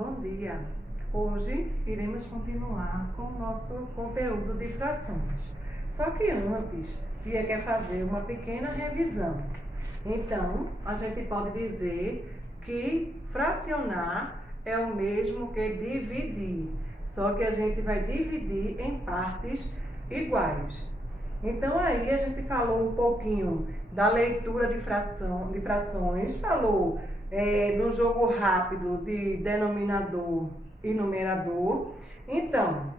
Bom dia! Hoje iremos continuar com o nosso conteúdo de frações. Só que antes, Tia quer fazer uma pequena revisão. Então, a gente pode dizer que fracionar é o mesmo que dividir, só que a gente vai dividir em partes iguais. Então, aí a gente falou um pouquinho da leitura de frações, falou no jogo rápido de denominador e numerador. Então,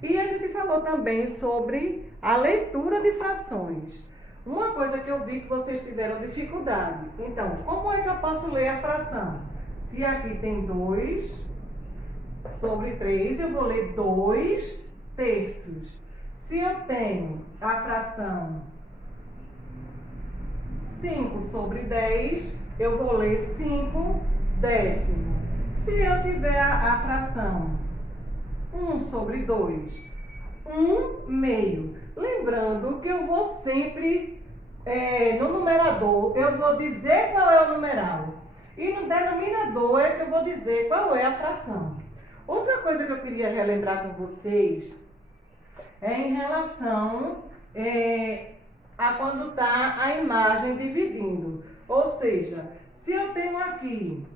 e a gente falou também sobre a leitura de frações. Uma coisa que eu vi que vocês tiveram dificuldade. Então, como é que eu posso ler a fração? Se aqui tem 2 sobre 3, eu vou ler 2 terços. Se eu tenho a fração 5 sobre 10, eu vou ler 5 décimos. Se eu tiver a fração 1 sobre 2, 1 meio. Lembrando que eu vou sempre, no numerador, eu vou dizer qual é o numeral. E no denominador é que eu vou dizer qual é a fração. Outra coisa que eu queria relembrar com vocês é em relação a quando está a imagem dividindo. Ou seja, se eu tenho aqui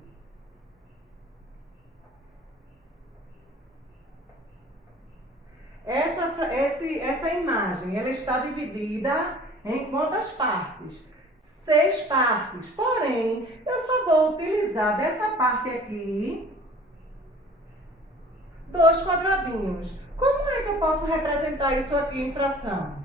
essa imagem, ela está dividida em quantas partes? 6 partes. Porém, eu só vou utilizar dessa parte aqui 2 quadradinhos. Como é que eu posso representar isso aqui em fração?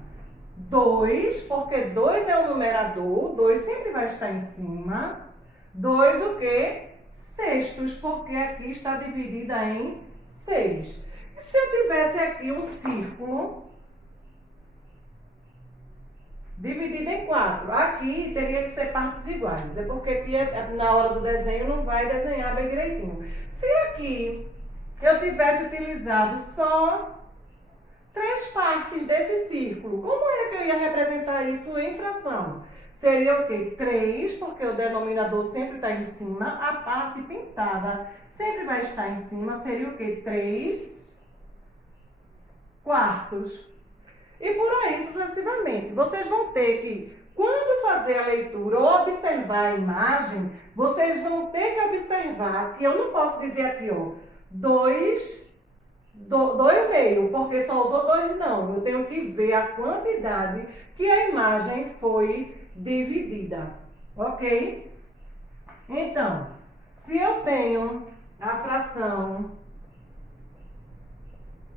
2, porque 2 é o numerador, 2 sempre vai estar em cima. 2 o quê? Sextos, porque aqui está dividida em 6. E se eu tivesse aqui um círculo dividido em 4, aqui teria que ser partes iguais. É porque aqui, na hora do desenho, não vai desenhar bem direitinho. Se aqui eu tivesse utilizado só 3 partes desse círculo, como é que eu ia representar isso em fração? Seria o quê? 3, porque o denominador sempre está em cima, a parte pintada sempre vai estar em cima, seria o quê? 3 quartos. E por aí sucessivamente. Vocês vão ter que, quando fazer a leitura ou observar a imagem, vocês vão ter que observar que eu não posso dizer aqui, ó, 2 meio, porque só usou 2 não. Eu tenho que ver a quantidade que a imagem foi dividida, ok? Então, se eu tenho a fração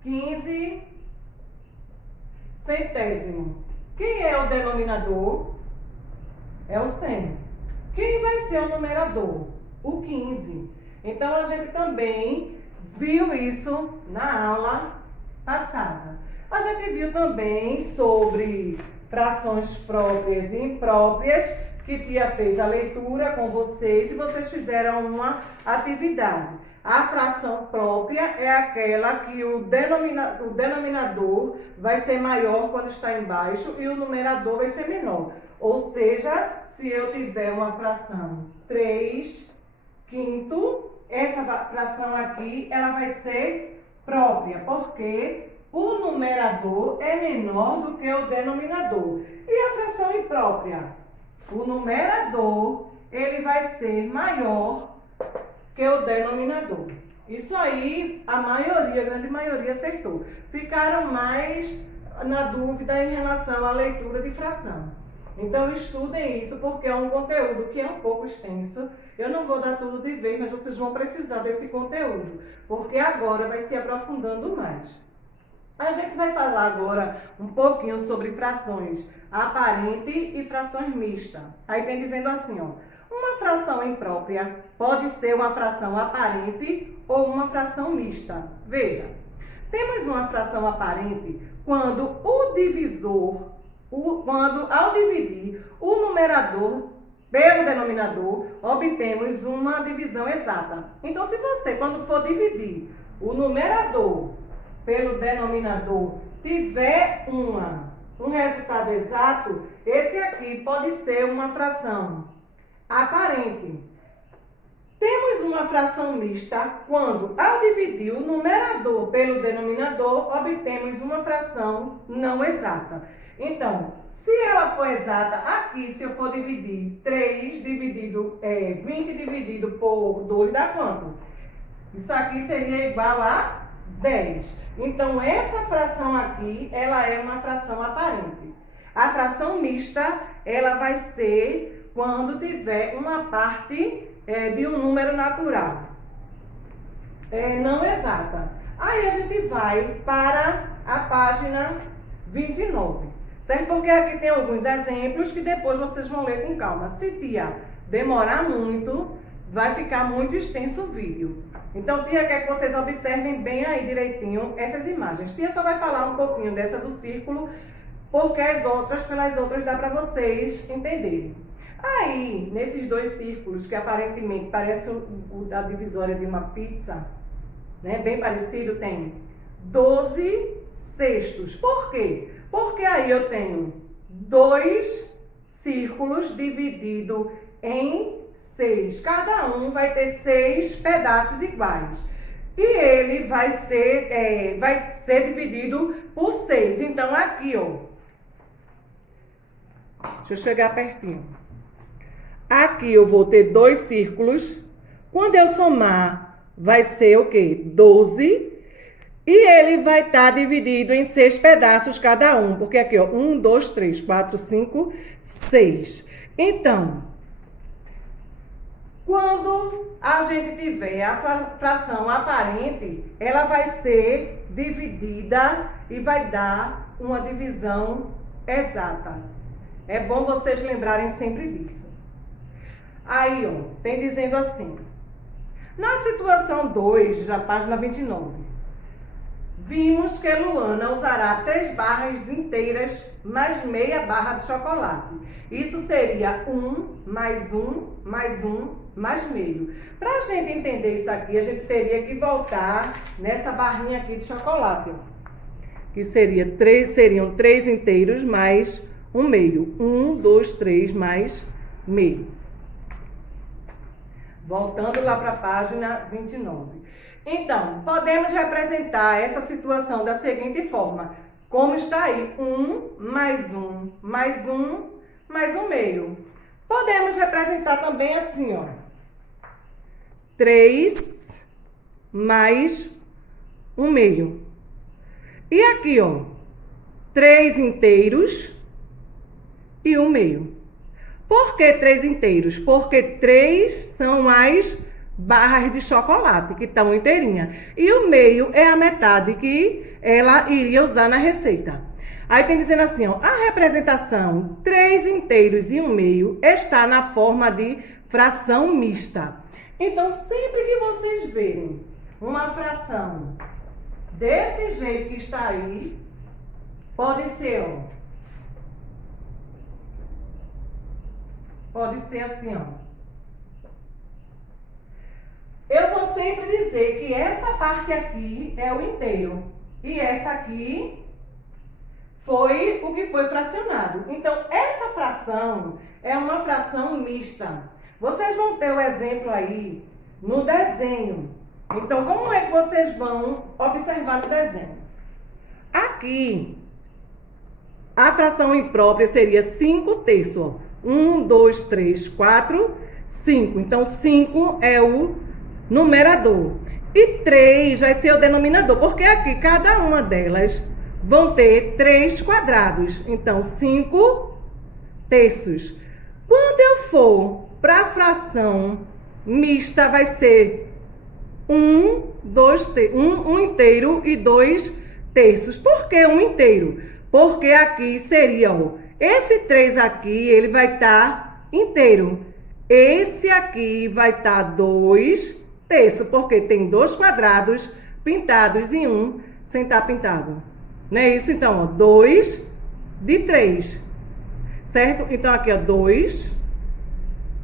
15 centésimo, quem é o denominador? É o 100. Quem vai ser o numerador? O 15. Então, a gente também viu isso na aula passada. A gente viu também sobre frações próprias e impróprias, que Tia fez a leitura com vocês e vocês fizeram uma atividade. A fração própria é aquela que o denominador vai ser maior quando está embaixo e o numerador vai ser menor. Ou seja, se eu tiver uma fração 3 quinto, essa fração aqui, ela vai ser própria, porque o numerador é menor do que o denominador. E a fração imprópria? O numerador, ele vai ser maior que o denominador. Isso aí, a grande maioria acertou. Ficaram mais na dúvida em relação à leitura de fração. Então, estudem isso, porque é um conteúdo que é um pouco extenso. Eu não vou dar tudo de vez, mas vocês vão precisar desse conteúdo, porque agora vai se aprofundando mais. A gente vai falar agora um pouquinho sobre frações aparente e frações mistas. Aí vem dizendo assim, ó, uma fração imprópria pode ser uma fração aparente ou uma fração mista. Veja, temos uma fração aparente quando ao dividir o numerador pelo denominador, obtemos uma divisão exata. Então, se você, quando for dividir o numerador pelo denominador, tiver um resultado exato, esse aqui pode ser uma fração aparente. Temos uma uma fração mista quando, ao dividir o numerador pelo denominador, obtemos uma fração não exata. Então, se ela for exata, aqui, se eu for dividir 3 dividido, 20 dividido por 2, dá quanto? Isso aqui seria igual a 10. Então, essa fração aqui, ela é uma fração aparente. A fração mista, ela vai ser quando tiver uma parte de um número natural, não exata. Aí a gente vai para a página 29, certo? Porque aqui tem alguns exemplos que depois vocês vão ler com calma. Se tia demorar muito, vai ficar muito extenso o vídeo. Então, tia quer que vocês observem bem aí direitinho essas imagens. Tia só vai falar um pouquinho dessa do círculo, porque pelas outras dá para vocês entenderem. Aí, nesses dois círculos, que aparentemente parecem o da divisória de uma pizza, né, bem parecido, tem 12 sextos. Por quê? Porque aí eu tenho 2 círculos divididos em 6. Cada um vai ter 6 pedaços iguais. E ele vai ser dividido por 6. Então, aqui, ó. Deixa eu chegar pertinho. Aqui eu vou ter 2 círculos. Quando eu somar, vai ser o quê? 12. E ele vai estar dividido em 6 pedaços cada um. Porque aqui, ó, 1, 2, 3, 4, 5, 6. Então, quando a gente tiver a fração aparente, ela vai ser dividida e vai dar uma divisão exata. É bom vocês lembrarem sempre disso. Aí, ó, tem dizendo assim. Na situação 2, da página 29, vimos que Luana usará 3 barras inteiras mais meia barra de chocolate. Isso seria 1, mais 1, mais 1, mais meio. Para a gente entender isso aqui, a gente teria que voltar nessa barrinha aqui de chocolate, ó, que seriam 3 inteiros mais 1 meio. 1, 2, 3 mais meio. Voltando lá para a página 29. Então, podemos representar essa situação da seguinte forma. Como está aí? 1, mais 1, mais 1, mais 1 meio. Podemos representar também assim, ó. 3 mais 1 meio. E aqui, ó. 3 inteiros e 1 meio. Por que 3 inteiros? Porque 3 são as barras de chocolate, que estão inteirinhas. E o meio é a metade que ela iria usar na receita. Aí tem dizendo assim, ó, a representação 3 inteiros e 1 meio está na forma de fração mista. Então, sempre que vocês verem uma fração desse jeito que está aí, pode ser, ó. Pode ser assim, ó. Eu vou sempre dizer que essa parte aqui é o inteiro. E essa aqui foi o que foi fracionado. Então, essa fração é uma fração mista. Vocês vão ter o exemplo aí no desenho. Então, como é que vocês vão observar no desenho? Aqui, a fração imprópria seria 5 terços, ó. 1, 2, 3, 4, 5. Então, 5 é o numerador. E 3 vai ser o denominador, porque aqui cada uma delas vão ter 3 quadrados. Então, 5 terços. Quando eu for para a fração mista, vai ser 1 inteiro e 2 terços. Por que 1 inteiro? Porque aqui seria, ó, esse 3 aqui, ele vai estar inteiro. Esse aqui vai estar 2 terços, porque tem 2 quadrados pintados e 1 sem estar pintado. Não é isso? Então, ó, 2 de 3. Certo? Então, aqui, ó, 2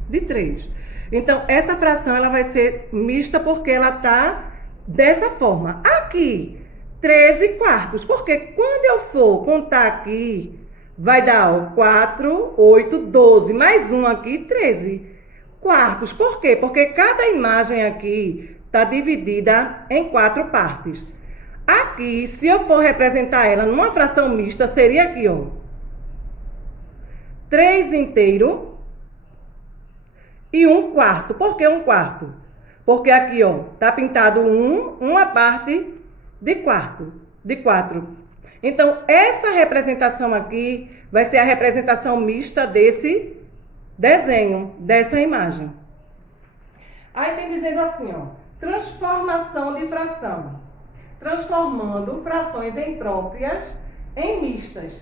de 3. Então, essa fração, ela vai ser mista porque ela tá dessa forma. Aqui, 13 quartos. Porque quando eu for contar aqui, vai dar, ó, 4, 8, 12. Mais um aqui, 13. quartos. Por quê? Porque cada imagem aqui está dividida em 4 partes. Aqui, se eu for representar ela numa fração mista, seria aqui, ó. 3 inteiro e 1 quarto. Por que 1 quarto? Porque aqui, ó, tá pintado uma parte de 4. Então, essa representação aqui vai ser a representação mista desse desenho, dessa imagem. Aí tem dizendo assim, ó, transformação de fração. Transformando frações impróprias em mistas.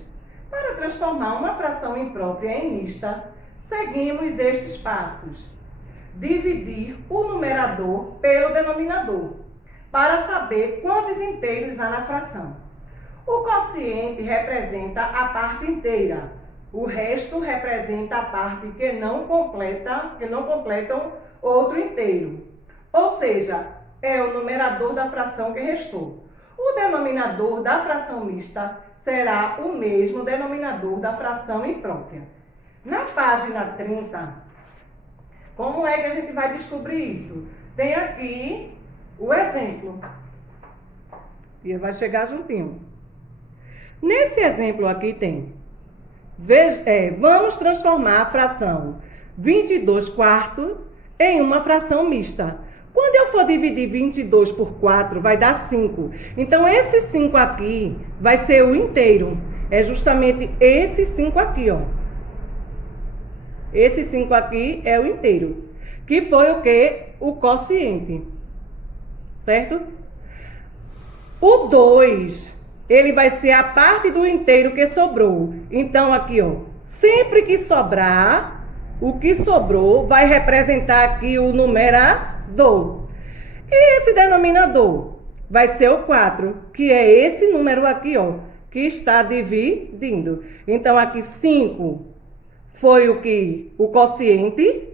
Para transformar uma fração imprópria em mista, seguimos estes passos. Dividir o numerador pelo denominador, para saber quantos inteiros há na fração. O quociente representa a parte inteira. O resto representa a parte que não completam outro inteiro. Ou seja, é o numerador da fração que restou. O denominador da fração mista será o mesmo denominador da fração imprópria. Na página 30, como é que a gente vai descobrir isso? Tem aqui o exemplo. E vai chegar juntinho. Nesse exemplo aqui tem, vamos transformar a fração 22 quartos em uma fração mista. Quando eu for dividir 22 por 4, vai dar 5. Então, esse 5 aqui vai ser o inteiro. É justamente esse 5 aqui, ó. Esse 5 aqui é o inteiro. Que foi o quê? O quociente. Certo? O 2, ele vai ser a parte do inteiro que sobrou. Então, aqui, ó. Sempre que sobrar, o que sobrou vai representar aqui o numerador. E esse denominador vai ser o 4, que é esse número aqui, ó, que está dividindo. Então, aqui 5 foi o quociente,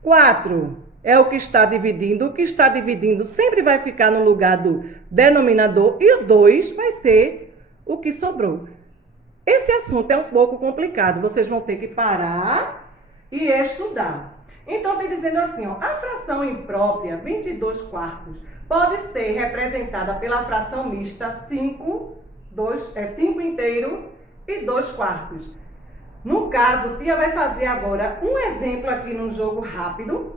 4 é o que está dividindo. O que está dividindo sempre vai ficar no lugar do denominador e o 2 vai ser o que sobrou. Esse assunto é um pouco complicado, vocês vão ter que parar e estudar. Então, tem dizendo assim, ó, a fração imprópria, 22 quartos, pode ser representada pela fração mista 5 inteiro e 2 quartos. No caso, tia vai fazer agora um exemplo aqui num jogo rápido,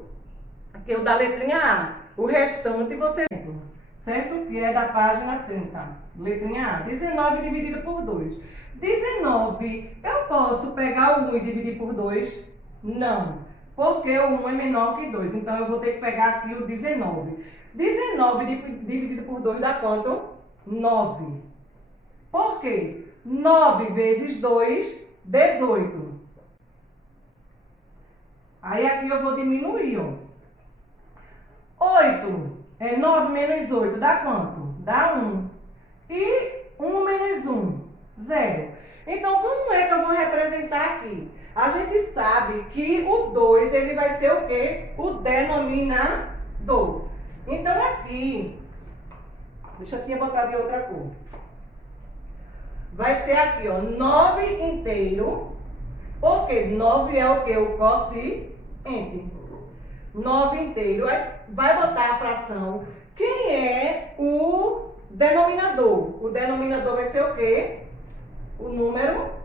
que é o da letrinha A. O restante você... Certo? Que é da página 30. Letrinha A. 19 dividido por 2. 19, eu posso pegar o 1 e dividir por 2? Não. Porque o 1 é menor que 2. Então, eu vou ter que pegar aqui o 19. 19 dividido por 2 dá quanto? 9. Por quê? 9 vezes 2, 18. Aí, aqui eu vou diminuir, ó. 8. 9 menos 8 dá quanto? Dá 1. E 1 menos 1, 0. Então, como é que eu vou representar aqui? A gente sabe que o 2, ele vai ser o quê? O denominador. Então, aqui, deixa eu botar de outra cor. Vai ser aqui, ó, 9 inteiro. Porque 9 é o quê? O quociente. 9 inteiro. Vai botar a fração. Quem é o denominador? O denominador vai ser o quê? O número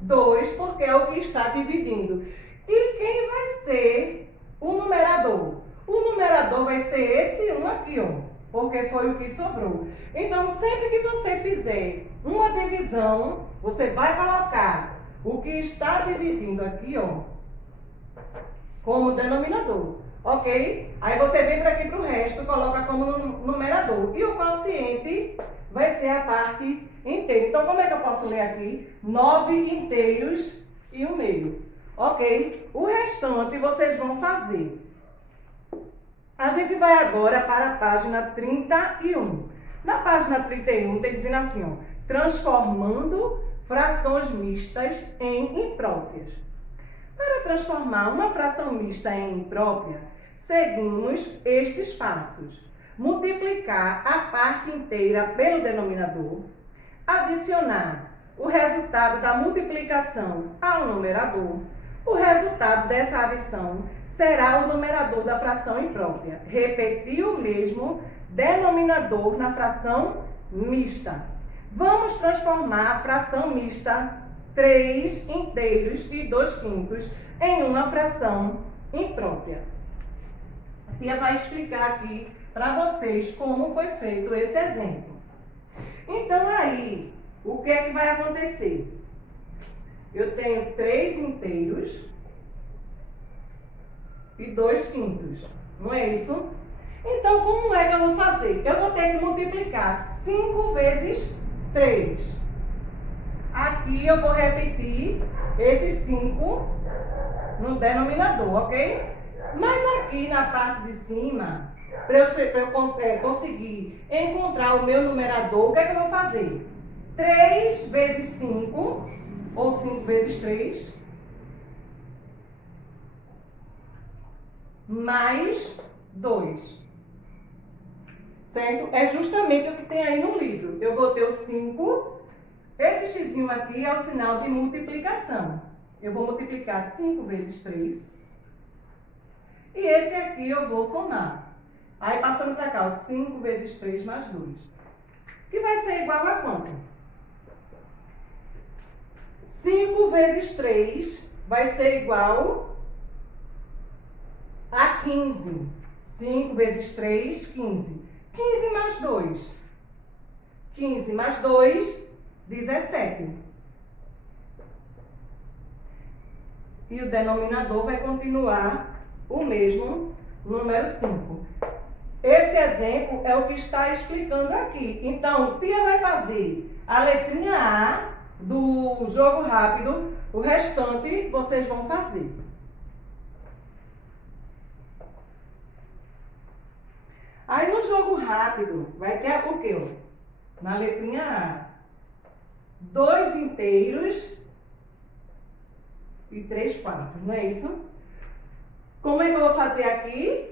2, porque é o que está dividindo. E quem vai ser o numerador? O numerador vai ser esse 1 aqui, ó, porque foi o que sobrou. Então, sempre que você fizer uma divisão, você vai colocar o que está dividindo aqui, ó, como denominador, ok? Aí você vem para aqui para o resto, coloca como numerador. E o quociente vai ser a parte inteira. Então, como é que eu posso ler aqui? 9 inteiros e 1 meio. Ok? O restante vocês vão fazer. A gente vai agora para a página 31. Na página 31 tem dizendo assim, ó, transformando frações mistas em impróprias. Para transformar uma fração mista em imprópria, seguimos estes passos. Multiplicar a parte inteira pelo denominador, adicionar o resultado da multiplicação ao numerador, O resultado dessa adição será o numerador da fração imprópria. Repetir o mesmo denominador na fração mista. Vamos transformar a fração mista 3 inteiros e 2/5 em uma fração imprópria. A tia vai explicar aqui para vocês como foi feito esse exemplo. Então aí, o que é que vai acontecer? Eu tenho 3 inteiros e 2/5, não é isso? Então, como é que eu vou fazer? Eu vou ter que multiplicar 5 vezes 3. Aqui eu vou repetir esses 5 no denominador, ok? Mas aqui na parte de cima, para eu conseguir encontrar o meu numerador, o que é que eu vou fazer? 3 vezes 5, ou 5 vezes 3, mais 2. Certo? É justamente o que tem aí no livro. Eu vou ter o 5, esse xzinho aqui é o sinal de multiplicação. Eu vou multiplicar 5 vezes 3. E esse aqui eu vou somar. Aí, passando para cá, 5 vezes 3 mais 2. Que vai ser igual a quanto? 5 vezes 3 vai ser igual a 15. 5 vezes 3, 15. 15 mais 2. 15 mais 2, 17. E o denominador vai continuar o mesmo, número 5. Esse exemplo é o que está explicando aqui. Então, tia vai fazer a letrinha A do jogo rápido, o restante vocês vão fazer. Aí no jogo rápido vai ter o quê? Na letrinha A, 2 inteiros e 3/4, não é isso? Como é que eu vou fazer aqui?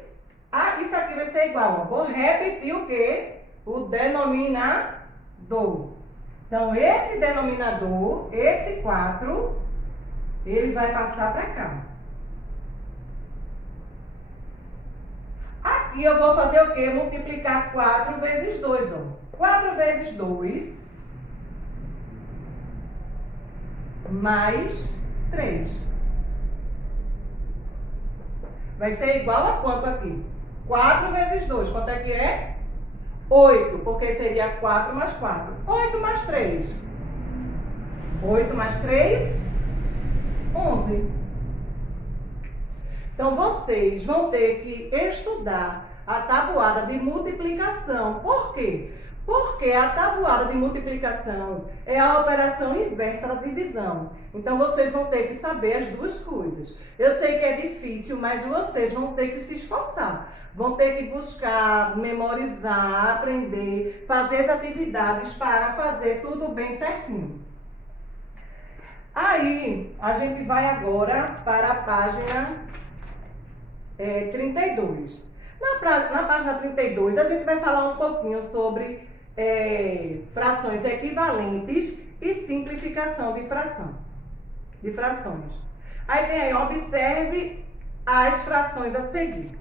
Ah, isso aqui vai ser igual, ó. Vou repetir o quê? O denominador. Então, esse denominador, esse 4, ele vai passar para cá. Aqui eu vou fazer o quê? Multiplicar 4 vezes 2, ó. 4 vezes 2, mais 3. Vai ser igual a quanto aqui? 4 vezes 2, quanto é que é? 8, porque seria 4 mais 4. 8 mais 3. 8 mais 3, 11. Então, vocês vão ter que estudar a tabuada de multiplicação. Por quê? Porque a tabuada de multiplicação é a operação inversa da divisão. Então, vocês vão ter que saber as duas coisas. Eu sei que é difícil, mas vocês vão ter que se esforçar. Vão ter que buscar, memorizar, aprender, fazer as atividades para fazer tudo bem certinho. Aí, a gente vai agora para a página 32. Na página 32, a gente vai falar um pouquinho sobre frações equivalentes e simplificação de frações. Aí tem aí, observe as frações a seguir.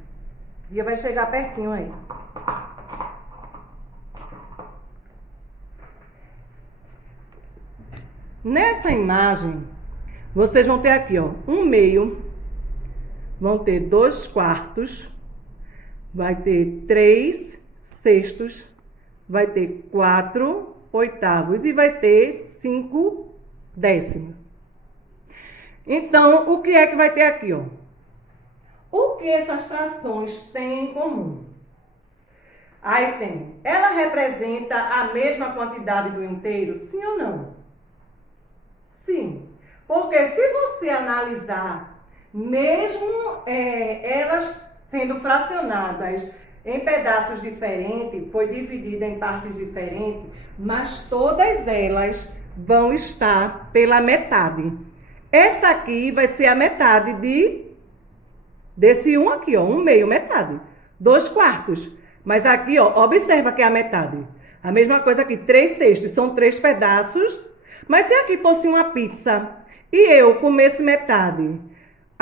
E vai chegar pertinho aí. Nessa imagem, vocês vão ter aqui, ó, 1/2, vão ter 2/4, vai ter 3/6, vai ter 4/8 e vai ter 5/10. Então, o que é que vai ter aqui, ó? O que essas frações têm em comum? Aí tem, ela representa a mesma quantidade do inteiro, sim ou não? Sim, porque se você analisar, mesmo elas sendo fracionadas em pedaços diferentes, foi dividida em partes diferentes, mas todas elas vão estar pela metade. Essa aqui vai ser a metade desse 1 aqui, ó, 1/2, metade. 2/4. Mas aqui, ó, observa que é a metade. A mesma coisa aqui, 3/6, são 3 pedaços. Mas se aqui fosse uma pizza e eu comesse metade,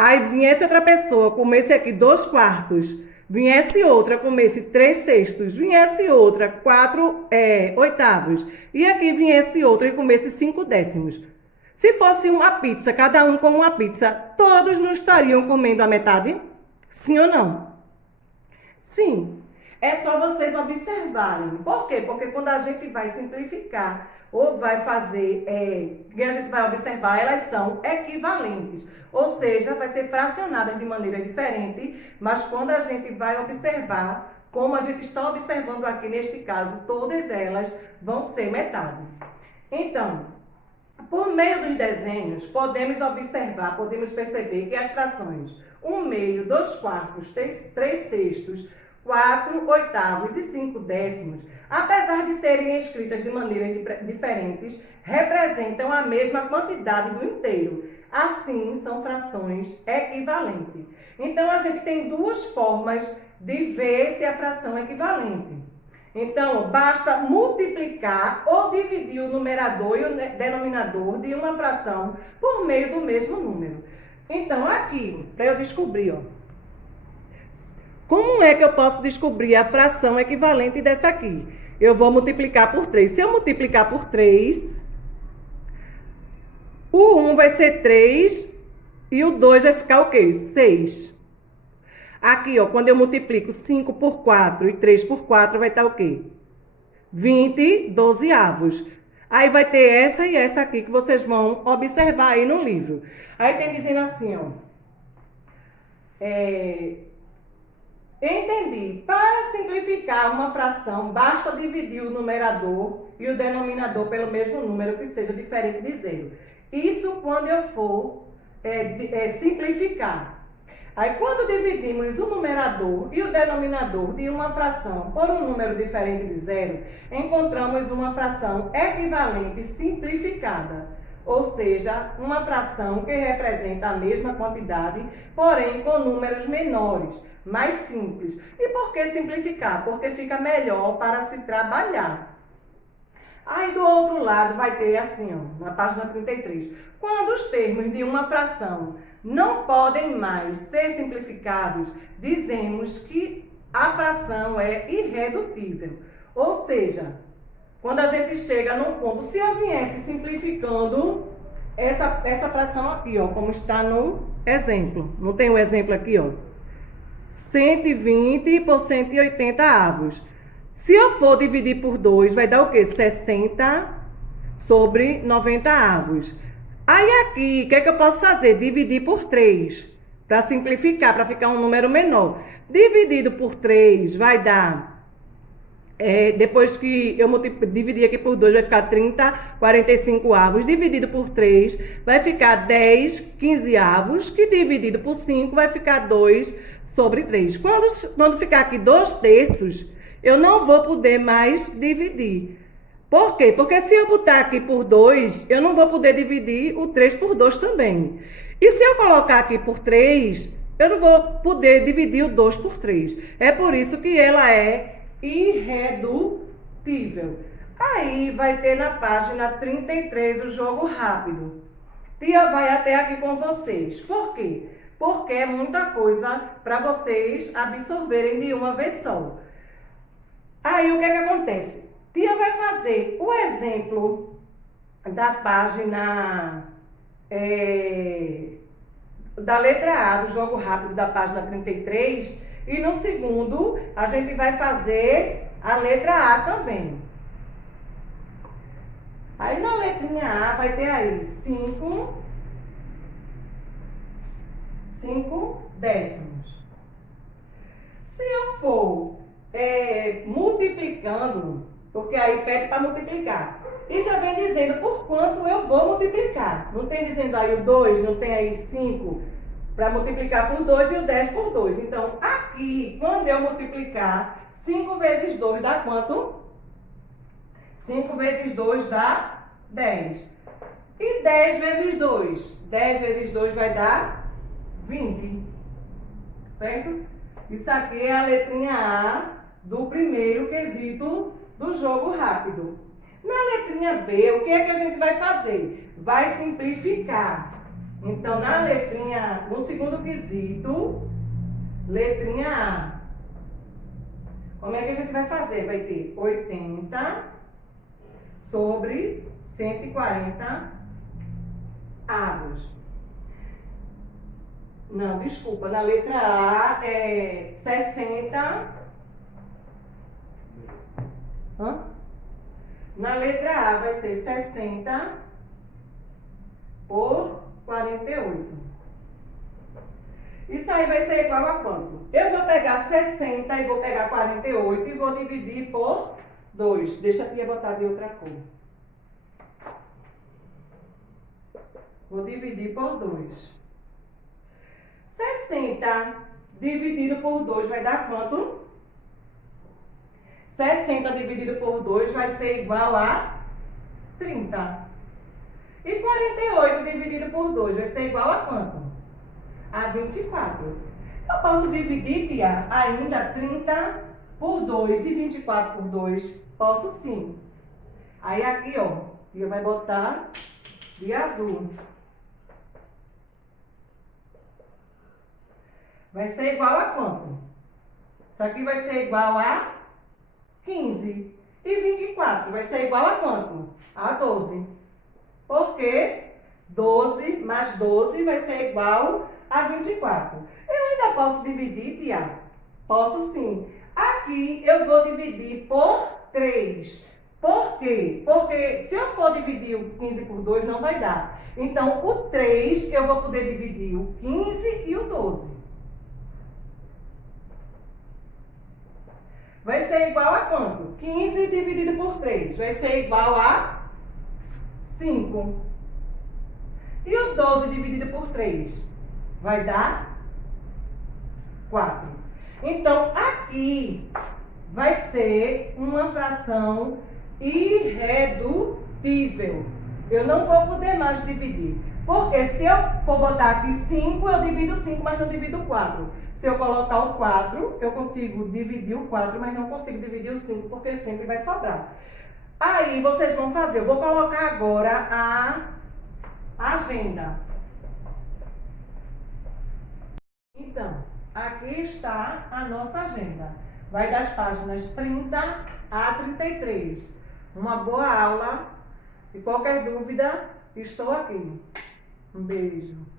aí viesse outra pessoa, comesse aqui 2/4, viesse outra, comesse 3/6, viesse outra, 4/8, e aqui viesse outra e comesse 5/10. Se fosse uma pizza, cada um com uma pizza, todos não estariam comendo a metade? Sim ou não? Sim. É só vocês observarem. Por quê? Porque quando a gente vai simplificar ou vai fazer, que a gente vai observar, elas são equivalentes. Ou seja, vai ser fracionadas de maneira diferente, mas quando a gente vai observar, como a gente está observando aqui neste caso, todas elas vão ser metade. Então, por meio dos desenhos, podemos observar, podemos perceber que as frações 1/2, 2/4, 3/6, 4/8 e 5/10, apesar de serem escritas de maneiras diferentes, representam a mesma quantidade do inteiro. Assim, são frações equivalentes. Então, a gente tem duas formas de ver se a fração é equivalente. Então, basta multiplicar ou dividir o numerador e o denominador de uma fração por meio do mesmo número. Então, aqui, para eu descobrir, ó, como é que eu posso descobrir a fração equivalente dessa aqui? Eu vou multiplicar por 3. Se eu multiplicar por 3, o 1 vai ser 3 e o 2 vai ficar o quê? 6. Aqui, ó, quando eu multiplico 5 por 4 e 3 por 4, vai estar o quê? 20 dozeavos. Aí vai ter essa e essa aqui que vocês vão observar aí no livro. Aí tem dizendo assim, ó. Entendi. Para simplificar uma fração, basta dividir o numerador e o denominador pelo mesmo número que seja diferente de zero. Isso quando eu for simplificar. Aí, quando dividimos o numerador e o denominador de uma fração por um número diferente de zero, encontramos uma fração equivalente simplificada. Ou seja, uma fração que representa a mesma quantidade, porém com números menores, mais simples. E por que simplificar? Porque fica melhor para se trabalhar. Aí do outro lado vai ter assim, ó, na página 33. Quando os termos de uma fração não podem mais ser simplificados, dizemos que a fração é irredutível. Ou seja, quando a gente chega num ponto, se eu viesse simplificando essa fração aqui, ó, como está no exemplo. Não tem um exemplo aqui, ó? 120 por 180 avos. Se eu for dividir por 2, vai dar o quê? 60 sobre 90 avos. Aí aqui, o que é que eu posso fazer? Dividir por 3, para simplificar, para ficar um número menor. Dividido por 3 vai dar, depois que eu dividir aqui por 2, vai ficar 30, 45 avos. Dividido por 3 vai ficar 10, 15 avos, que dividido por 5 vai ficar 2 sobre 3. Quando ficar aqui 2/3, eu não vou poder mais dividir. Por quê? Porque se eu botar aqui por 2, eu não vou poder dividir o 3 por 2 também. E se eu colocar aqui por 3, eu não vou poder dividir o 2 por 3. É por isso que ela é irredutível. Aí vai ter na página 33 o jogo rápido. Tia vai até aqui com vocês. Por quê? Porque é muita coisa para vocês absorverem de uma vez só. Aí o que é que acontece? Tia vai fazer o exemplo da página, da letra A do jogo rápido da página 33, e no segundo a gente vai fazer a letra A também. Aí na letrinha A vai ter aí 5 décimos. Se eu for multiplicando, porque aí pede para multiplicar, e já vem dizendo por quanto eu vou multiplicar. Não tem dizendo aí o 2, não tem aí 5 para multiplicar por 2 e o 10 por 2. Então, aqui, quando eu multiplicar, 5 vezes 2 dá quanto? 5 vezes 2 dá 10. E 10 vezes 2? 10 vezes 2 vai dar 20. Certo? Isso aqui é a letrinha A do primeiro quesito do jogo rápido. Na letrinha B, o que é que a gente vai fazer? Vai simplificar. Então, na letrinha, no segundo quesito, letrinha A. Como é que a gente vai fazer? Vai ter 80 sobre 140 avos. Não, desculpa, na letra A é 60. Hã? Na letra A vai ser 60 por 48. Isso aí vai ser igual a quanto? Eu vou pegar 60 e vou pegar 48 e vou dividir por 2. Deixa a tia botar de outra cor. Vou dividir por 2. 60 dividido por 2 vai dar quanto? 60 dividido por 2 vai ser igual a 30. E 48 dividido por 2 vai ser igual a quanto? A 24. Eu posso dividir, tia, ainda 30 por 2 e 24 por 2? Posso sim. Aí aqui, ó, tia vai botar de azul. Vai ser igual a quanto? Isso aqui vai ser igual a 15. E 24 vai ser igual a quanto? A 12. Porque 12 mais 12 vai ser igual a 24. Eu ainda posso dividir, tia? Posso sim. Aqui eu vou dividir por 3. Por quê? Porque se eu for dividir o 15 por 2, não vai dar. Então, o 3 eu vou poder dividir o 15 e o 12. Vai ser igual a quanto? 15 dividido por 3 vai ser igual a 5. E o 12 dividido por 3 vai dar 4. Então, aqui vai ser uma fração irredutível. Eu não vou poder mais dividir. Porque se eu for botar aqui 5, eu divido 5, mas não divido 4. Se eu colocar o 4, eu consigo dividir o 4, mas não consigo dividir o 5, porque sempre vai sobrar. Aí, vocês vão fazer. Eu vou colocar agora a agenda. Então, aqui está a nossa agenda. Vai das páginas 30 a 33. Uma boa aula. E qualquer dúvida, estou aqui. Um beijo.